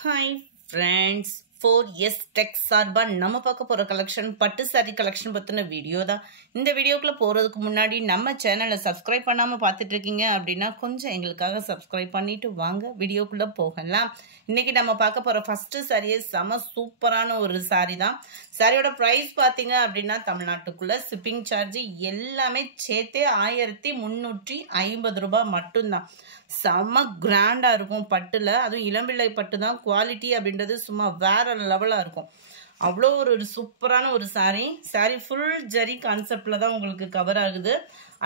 Hi friends, 4S Tech சார்பா நம்ம பார்க்க போற கலெக்ஷன் பட்டு saree கலெக்ஷன் பத்தின வீடியோ தான். இந்த வீடியோக்குள்ள போறதுக்கு முன்னாடி நம்ம சேனலை சப்ஸ்கிரைப் பண்ணாம பார்த்துட்டு இருக்கீங்க அப்படின்னா கொஞ்சம் எங்களுக்காக சப்ஸ்கிரைப் பண்ணிட்டு வாங்க வீடியோக்குள்ள போகலாம். இன்னைக்கு நம்ம பார்க்க போற ஃபர்ஸ்ட் saree செம சூப்பரான ஒரு saree தான். சாரியோட பிரைஸ் பாத்தீங்க அப்படின்னா தமிழ்நாட்டுக்குள்ள ஷிப்பிங் சார்ஜ் எல்லாமே சேர்த்தே 1350 ரூபாய் மட்டும்தான். செம கிராண்டா இருக்கும் பட்டுல, அதுவும் இளம்பிள்ளை பட்டு தான். குவாலிட்டி அப்படின்றது சும்மா வேற லெவலா இருக்கும். அவ்வளோ ஒரு சூப்பரான ஒரு சாரி ஃபுல் ஜரி கான்செப்ட்ல தான் உங்களுக்கு கவர் ஆகுது.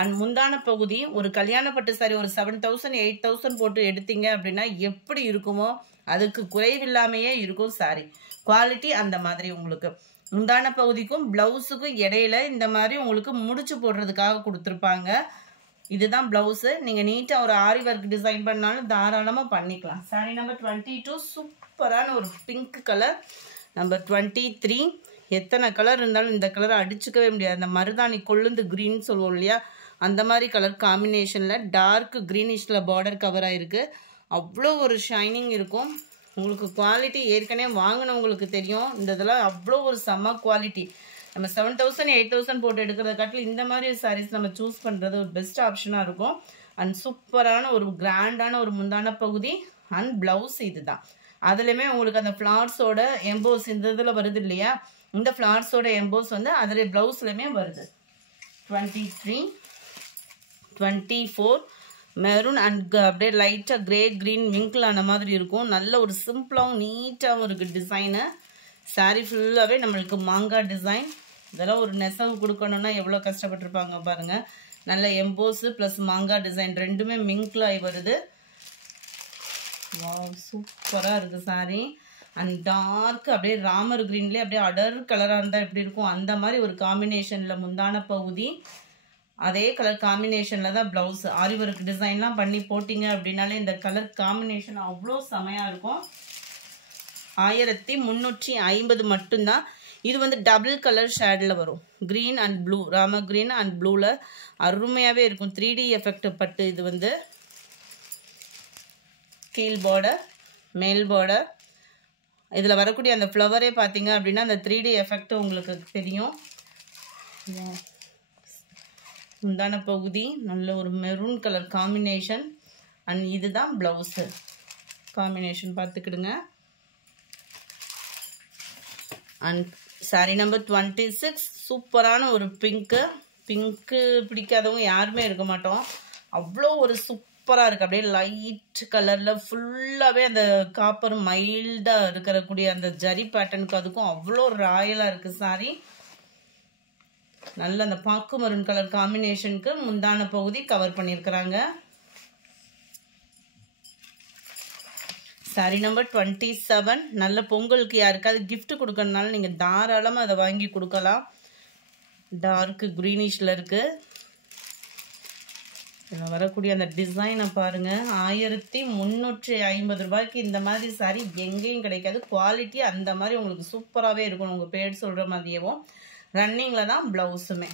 அண்ட் முந்தான பகுதி ஒரு கல்யாண பட்டு சாரி ஒரு 7000 8000 போட்டு எடுத்தீங்க அப்படின்னா எப்படி இருக்குமோ அதுக்கு குறைவில்லாமையே இருக்கும் சாரி. குவாலிட்டி அந்த மாதிரி. உங்களுக்கு முந்தான பகுதிக்கும் பிளவுஸுக்கும் இடையில இந்த மாதிரி உங்களுக்கு முடிச்சு போடுறதுக்காக கொடுத்துருப்பாங்க. இதுதான் பிளவுஸ். நீங்க நீட்டா ஒரு ஆரி ஒர்க் டிசைன் பண்ணாலும் தாராளமா பண்ணிக்கலாம். சாரி நம்பர் 22 சூப்பரான ஒரு பிங்க் கலர். நம்பர் 23 எத்தனை கலர் இருந்தாலும் இந்த கலரை அடிச்சுக்கவே முடியாது. அந்த மருதாணி கொள்ளுந்து கிரீன் சொல்லுவோம் இல்லையா, அந்த மாதிரி கலர் காம்பினேஷன்ல டார்க் கிரீனிஷ்ல பார்டர் கவர் ஆயிருக்கு. அவ்வளோ ஒரு ஷைனிங் இருக்கும். உங்களுக்கு குவாலிட்டி ஏற்கனவே வாங்கினவங்களுக்கு தெரியும். இந்த இதெல்லாம் அவ்வளோ ஒரு செம்ம குவாலிட்டி. நம்ம 7000 8000 போட்டு எடுக்கிறத காட்டிலும் இந்த மாதிரி சாரீஸ் நம்ம சூஸ் பண்ணுறது ஒரு பெஸ்ட் ஆப்ஷனாக இருக்கும். அண்ட் சூப்பரான ஒரு கிராண்டான ஒரு முந்தான பகுதி அண்ட் பிளவுஸ் இதுதான். அதுலேயுமே உங்களுக்கு அந்த ஃப்ளார்ஸோட எம்போஸ் இந்த இதில் வருது இல்லையா, இந்த ஃப்ளார்ஸோட எம்போஸ் வந்து அதில் ப்ளவுஸ்லையுமே வருது. 23 24 மெரூன் அண்ட் அப்படியே லைட்டாக கிரே கிரீன் விங்கிள் ஆன மாதிரி இருக்கும். நல்ல ஒரு சிம்பிளாகவும் நீட்டாகவும் இருக்குது டிசைனு. சாரீ ஃபுல்லாகவே நம்மளுக்கு மாங்காய் டிசைன். இதெல்லாம் ஒரு நெசவு கொடுக்கணும்னா எவ்வளோ கஷ்டப்பட்டுருப்பாங்க பாருங்கள். நல்ல எம்போஸு ப்ளஸ் மாங்காய் டிசைன் ரெண்டுமே மிங்கிள் ஆகி வருது. சூப்பராக இருக்குது சாரீ. அண்ட் டார்க் அப்படியே ராமர் கிரீன்லேயே அப்படியே அடர் கலராக இருந்தால் எப்படி இருக்கும் அந்த மாதிரி ஒரு காம்பினேஷனில் முந்தான பகுதி. அதே கலர் காம்பினேஷனில் தான் ப்ளவுஸ். ஆரி ஒர்க் டிசைன்லாம் பண்ணி போட்டிங்க அப்படின்னாலே இந்த கலர் காம்பினேஷன் அவ்வளோ செமையாக இருக்கும். 1350 மட்டும்தான். இது வந்து டபுள் கலர் ஷேடில் வரும். Green and blue, Rama green and ப்ளூவில் அருமையாகவே இருக்கும். 3D எஃபெக்ட் பட்டு. இது வந்து கீழ் பார்டர் மேல் பார்டர். இதில் வரக்கூடிய அந்த ஃப்ளவரே பார்த்தீங்க அப்படின்னா அந்த 3D எஃபெக்ட் உங்களுக்கு தெரியும். முந்தான பகுதி நல்ல ஒரு மெரூன் கலர் காம்பினேஷன். அண்ட் இதுதான் ப்ளவுஸு காம்பினேஷன் பார்த்துக்கிடுங்க. அண்ட் சாரி நம்பர் 26 சூப்பரான ஒரு பிங்க்கு. பிங்க்கு பிடிக்காதவங்க யாருமே இருக்க மாட்டோம். அவ்வளோ ஒரு சூப்பராக இருக்குது. அப்படியே லைட் கலரில் ஃபுல்லாகவே அந்த காப்பர் மைல்டாக இருக்கக்கூடிய அந்த ஜரி பேட்டர்னுக்கு அதுக்கும் அவ்வளோ ராயலாக இருக்குது சாரி. நல்ல அந்த பாக்கு மரூன் கலர் காம்பினேஷனுக்கு முந்தான பகுதி கவர் பண்ணியிருக்கிறாங்க. சாரி நம்பர் 27 நல்ல பொங்கலுக்கு யாருக்காவது கிஃப்ட் கொடுக்கறதுனால நீங்கள் தாராளமாக அதை வாங்கி கொடுக்கலாம். டார்க் க்ரீனிஷில் இருக்குது. இதில் வரக்கூடிய அந்த டிசைனை பாருங்கள். 1350 ரூபாய்க்கு இந்த மாதிரி சாரி எங்கேயும் கிடைக்காது. குவாலிட்டி அந்த மாதிரி உங்களுக்கு சூப்பராகவே இருக்கும். உங்கள் பேர் சொல்கிற மாதிரியேவும் ரன்னிங்கில் தான் ப்ளவுஸுமே.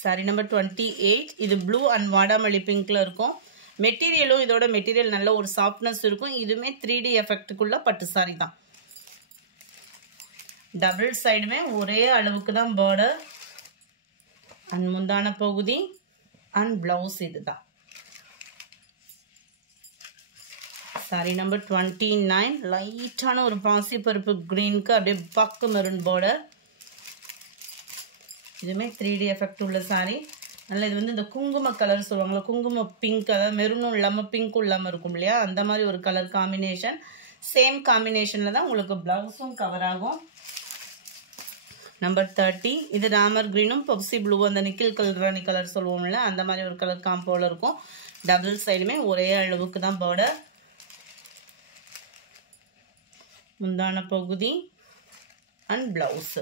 சாரி நம்பர் 28 இது ப்ளூ அண்ட் வாடாமல்லி பிங்க்ல இருக்கும். மெட்டீரியலும் இதோட மெட்டீரியல் நல்ல ஒரு சாஃப்ட்னஸ் இருக்கும். இதுவுமே 3D எஃபெக்டுக்குள்ள பட்டு சாரி தான். டபுள் சைடுமே ஒரே அளவுக்கு தான் பார்டர் அண்ட் முந்தான பகுதி அண்ட் பிளவுஸ் இதுதான். சாரி நம்பர் 29 லைட்டான ஒரு பாசி பருப்பு கிரீனுக்கு அப்படியே பக்கு மெரூன் பார்டர். இதுவுமே 3D எஃபெக்ட் உள்ள சாரி. நல்ல இது வந்து இந்த குங்கும கலர் சொல்லுவாங்களா, குங்கும பிங்க், அதாவது மெரூனும் இல்லாமல் பிங்க்கும் இல்லாமல் இருக்கும் இல்லையா, அந்த மாதிரி ஒரு கலர் காம்பினேஷன். சேம் காம்பினேஷனில் தான் உங்களுக்கு ப்ளவுஸும் கவர் ஆகும். நம்பர் 30 இது ராமர் கிரீனும் பப்சி ப்ளூ அந்த நிக்கில் கலர் ராணி கலர் சொல்லுவோம்ல அந்த மாதிரி ஒரு கலர் காம்போல இருக்கும். டபுள் சைடுமே ஒரே அளவுக்கு தான் பார்டர். முந்தான பகுதி அண்ட் பிளவுஸ்.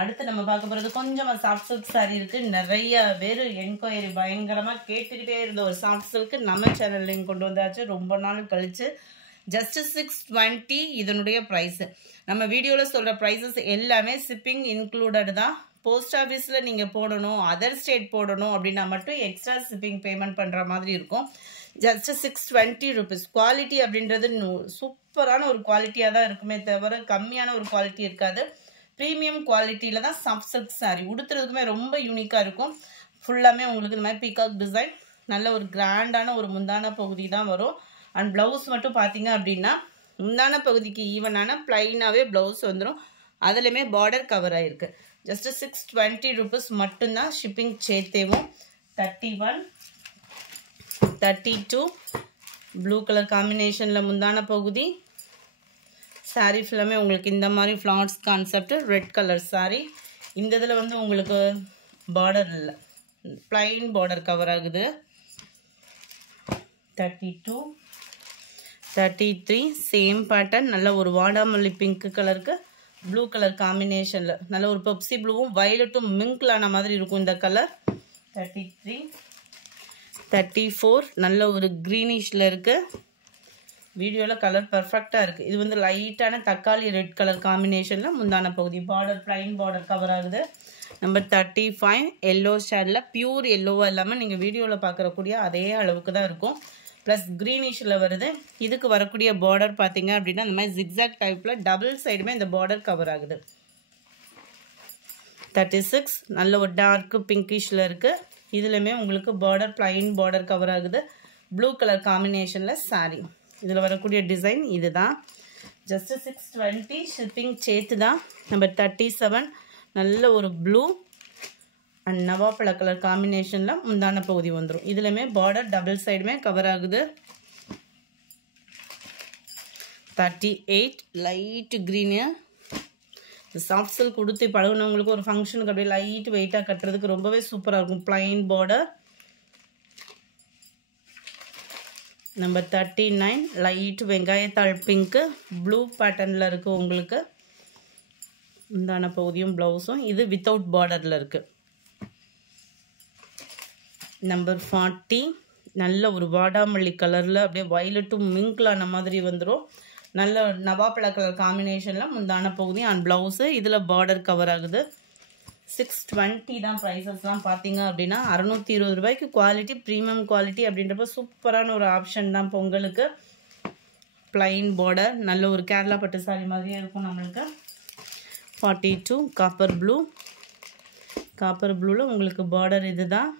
அடுத்து நம்ம பார்க்க போகிறது கொஞ்சம் சாஃப்ட் சில்க் சாரி இருக்குது. நிறைய பேர் என்கொயரி பயங்கரமாக கேட்டுக்கிட்டே இருந்த ஒரு சாஃப்ட் சில்க்கு நம்ம சேனல்லையும் கொண்டு வந்தாச்சு. ரொம்ப நாள் கழிச்சு ஜஸ்ட் 620 இதனுடைய ப்ரைஸு. நம்ம வீடியோவில் சொல்கிற ப்ரைஸஸ் எல்லாமே ஷிப்பிங் இன்க்ளூடட் தான். போஸ்ட் ஆஃபீஸில் நீங்கள் போடணும், அதர் ஸ்டேட் போடணும் அப்படின்னா மட்டும் எக்ஸ்ட்ரா ஷிப்பிங் பேமெண்ட் பண்ணுற மாதிரி இருக்கும். Just 620 rupees. குவாலிட்டி அப்படின்றது சூப்பரான ஒரு குவாலிட்டியாக தான் இருக்குமே தவிர கம்மியான ஒரு குவாலிட்டி இருக்காது. ப்ரீமியம் குவாலிட்டியில் தான் சாஃப்ட் சில்க் சாரீ. உடுத்துறதுக்குமே ரொம்ப யூனிக்காக இருக்கும். ஃபுல்லாமே உங்களுக்கு இந்த மாதிரி பீகாக் டிசைன், நல்ல ஒரு கிராண்டான ஒரு முந்தான பகுதி தான் வரும். அண்ட் ப்ளவுஸ் மட்டும் பார்த்தீங்க அப்படின்னா முந்தான பகுதிக்கு ஈவனான பிளைனாகவே ப்ளவுஸ் வந்துடும். அதுலேயுமே பார்டர் கவர் ஆகிருக்கு. ஜஸ்ட் 620 rupees மட்டும்தான். ஷிப்பிங் சேர்த்தேவும் 31, 32 ப்ளூ கலர் காம்பினேஷனில் முந்தான பகுதி. சாரீ ஃபுல்லாமே உங்களுக்கு இந்த மாதிரி flowers concept. Red colour sari. இந்த இதில் வந்து உங்களுக்கு பார்டர் இல்லை, பிளைன் பார்டர் கவர் ஆகுது. 32, 33 சேம் பேட்டர்ன். நல்ல ஒரு வாடாமல்லி பிங்க் கலருக்கு ப்ளூ கலர் காம்பினேஷனில் நல்ல ஒரு பெப்சி ப்ளூவும் வயலட்டும் மிங்க்லான மாதிரி இருக்கும் இந்த கலர். 33, 34 நல்ல ஒரு க்ரீனிஷில் இருக்குது. வீடியோவில் கலர் பர்ஃபெக்டாக இருக்குது. இது வந்து லைட்டான தக்காளி ரெட் கலர் காம்பினேஷனில் முந்தான பகுதி. பார்டர் பிளைன் பார்டர் கவர் ஆகுது. நம்பர் 35 எல்லோ ஷேடில் பியூர் எல்லோவாக இல்லாமல் நீங்கள் வீடியோவில் பார்க்கக்கூடிய அதே அளவுக்கு தான் இருக்கும். ப்ளஸ் க்ரீனிஷில் வருது. இதுக்கு வரக்கூடிய பார்டர் பார்த்தீங்க அப்படின்னா இந்த மாதிரி ஜிக்ஸாக் டைப்பில் டபுள் சைடுமே இந்த பார்டர் கவர் ஆகுது. 36 நல்ல ஒரு டார்க்கு பிங்கிஷில் இருக்குது. இதுலையுமே உங்களுக்கு பார்டர் பிளைன் பார்டர் கவர் ஆகுது. ப்ளூ கலர் காம்பினேஷனில் சாரீ. இதில் வரக்கூடிய டிசைன் இது தான். ஜஸ்ட் 620 ஷிப்பிங் சேர்த்து தான். நம்பர் 37 நல்ல ஒரு ப்ளூ அண்ட் நவாப்பழ கலர் காம்பினேஷனில் முந்தான பகுதி வந்துடும். இதுலையுமே பார்டர் டபுள் சைடுமே கவர் ஆகுது. 38 லைட் க்ரீனு. சாஃப்ட் சில்க் கொடுத்து பழகுனவங்களுக்கு ஒரு ஃபங்க்ஷனுக்கு அப்படியே லைட் வெயிட்டாக கட்டுறதுக்கு ரொம்பவே சூப்பராக இருக்கும். Plain border. நம்பர் 39 லைட் வெங்காயத்தாள் பிங்க்கு ப்ளூ பேட்டர்னில் இருக்குது உங்களுக்கு. முந்தான பகுதியும் ப்ளவுஸும் இது வித்தவுட் பார்டரில் இருக்குது. நம்பர் 40 நல்ல ஒரு வாடாமல்லி கலரில் அப்படியே வயலட்டும் மிங்க்லான மாதிரி வந்துடும். நல்ல நவாப்பழ கலர் காம்பினேஷனில் முந்தான பகுதி அண்ட் ப்ளவுஸு. இதில் பார்டர் கவர் ஆகுது. 620 தான் ப்ரைஸஸ்லாம் பார்த்தீங்க அப்படின்னா. 620 ரூபாய்க்கு குவாலிட்டி, ப்ரீமியம் குவாலிட்டி அப்படின்றப்ப சூப்பரான ஒரு ஆப்ஷன் தான் பொங்கலுக்கு. பிளைன் பார்டர் நல்ல ஒரு கேரளா பட்டு சாரி மாதிரியே இருக்கும் நம்மளுக்கு. 42 காப்பர் ப்ளூ. காப்பர் ப்ளூவில் உங்களுக்கு பார்டர் இது தான்.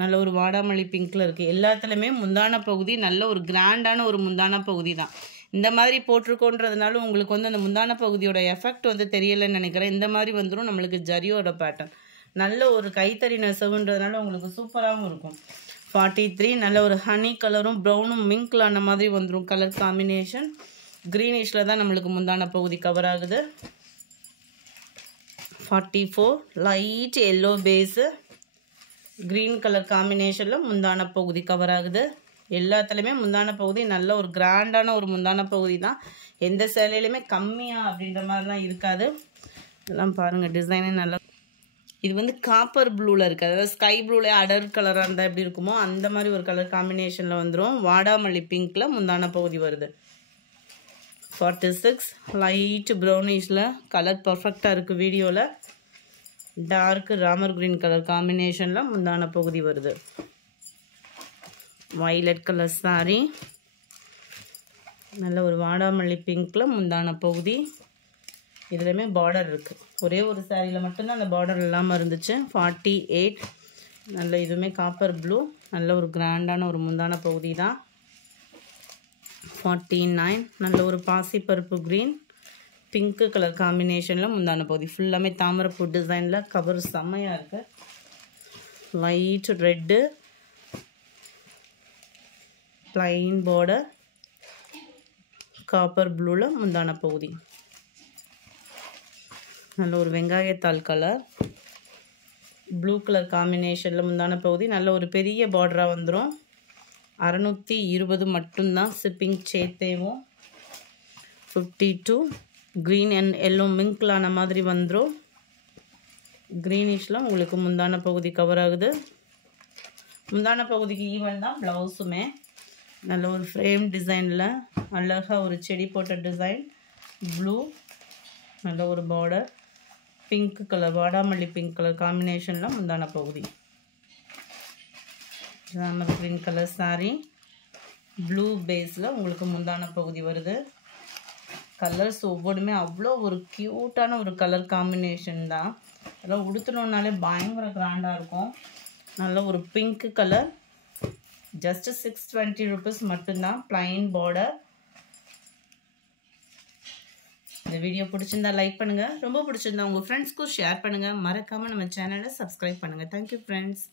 நல்ல ஒரு வாடாமல்லி பிங்க்கில் இருக்குது. எல்லாத்துலேயுமே முந்தான பகுதி நல்ல ஒரு கிராண்டான ஒரு முந்தான பகுதி தான். இந்த மாதிரி போட்டிருக்கோன்றதுனால உங்களுக்கு வந்து அந்த முந்தான பகுதியோட எஃபெக்ட் வந்து தெரியலைன்னு நினைக்கிறேன். இந்த மாதிரி வந்துடும் நம்மளுக்கு ஜரியோட பேட்டர்ன். நல்ல ஒரு கைத்தறி நெசவுன்றதுனால உங்களுக்கு சூப்பராகவும் இருக்கும். 43 நல்ல ஒரு ஹனி கலரும் ப்ரௌனும் மிங்க்லான மாதிரி வந்துடும் கலர் காம்பினேஷன். க்ரீனிஷில் தான் நம்மளுக்கு முந்தான பகுதி கவர் ஆகுது. 44 light yellow base green colour காம்பினேஷனில் முந்தான பகுதி கவர் ஆகுது. எல்லாத்துலேயுமே முந்தான பகுதி நல்ல ஒரு கிராண்டான ஒரு முந்தான பகுதி தான். எந்த சேலையிலுமே கம்மியாக அப்படின்ற மாதிரிலாம் இருக்காது. இதெல்லாம் பாருங்கள் டிசைனே நல்லா. இது வந்து காப்பர் ப்ளூவில் இருக்குது. அதாவது ஸ்கை ப்ளூவில் அடர் கலராக இருந்தால் எப்படி இருக்குமோ அந்த மாதிரி ஒரு கலர் காம்பினேஷனில் வந்துடும். வாடாமல்லி பிங்க்கில் முந்தான பகுதி வருது. 46 லைட் ப்ரௌனிஷில் கலர் பர்ஃபெக்டாக இருக்குது. வீடியோவில் டார்க் ராமர் க்ரீன் கலர் காம்பினேஷனில் முந்தான பகுதி வருது. வயலட் கலர் சாரி நல்ல ஒரு வாடாமல்லி பிங்க்கில் முந்தான பகுதி. இதுலையுமே பார்டர் இருக்குது. ஒரே ஒரு சாரியில் மட்டும்தான் அந்த பார்டர் இல்லாமல் இருந்துச்சு. 48 நல்ல இதுவுமே காப்பர் ப்ளூ நல்ல ஒரு கிராண்டான ஒரு முந்தான பகுதி தான். 49 நல்ல ஒரு பாசிப்பருப்பு க்ரீன் பிங்க்கு கலர் காம்பினேஷனில் முந்தான பகுதி. ஃபுல்லாமே தாமரைப்பூ டிசைனில் கவர் செம்மையாக இருக்குது. Light red plain border copper ப்ளூவில் முந்தான பகுதி. நல்ல ஒரு வெங்காயத்தாள் கலர் ப்ளூ கலர் காம்பினேஷனில் முந்தான பகுதி. நல்ல ஒரு பெரிய பார்டராக வந்துடும். 620 மட்டும்தான் ஷிப்பிங் சேர்த்தேவும். 52 க்ரீன் அண்ட் எல்லோ மிங்க்லான மாதிரி வந்துடும். க்ரீனிஷில் உங்களுக்கு முந்தான பகுதி கவர் ஆகுது. முந்தான பகுதிக்கு ஈவன் தான் ப்ளவுஸுமே. நல்ல ஒரு ஃப்ரேம் டிசைனில் அழகாக ஒரு செடி போட்ட டிசைன். ப்ளூ நல்ல ஒரு பார்டர் பிங்க் கலர் வாடாமல்லி பிங்க் கலர் காம்பினேஷனில் முந்தான பகுதி. Ramar green colour sari, blue பேஸில் உங்களுக்கு முந்தான பகுதி வருது. கலர்ஸ் ஒவ்வொன்றுமே அவ்வளோ ஒரு க்யூட்டான ஒரு கலர் காம்பினேஷன் தான். அதெல்லாம் உடுத்தணுன்னாலே பயங்கர கிராண்டாக இருக்கும். நல்ல ஒரு பிங்க் கலர், ஜஸ்ட் 620 rupees மட்டும்தான், ப்ளைன் பார்டர். இந்த வீடியோ பிடிச்சிருந்தா லைக் பண்ணுங்கள், ரொம்ப பிடிச்சிருந்தா உங்கள் ஃப்ரெண்ட்ஸ்க்கும் ஷேர் பண்ணுங்கள், மறக்காமல் நம்ம சேனலை சப்ஸ்கிரைப் பண்ணுங்கள். Thank you friends.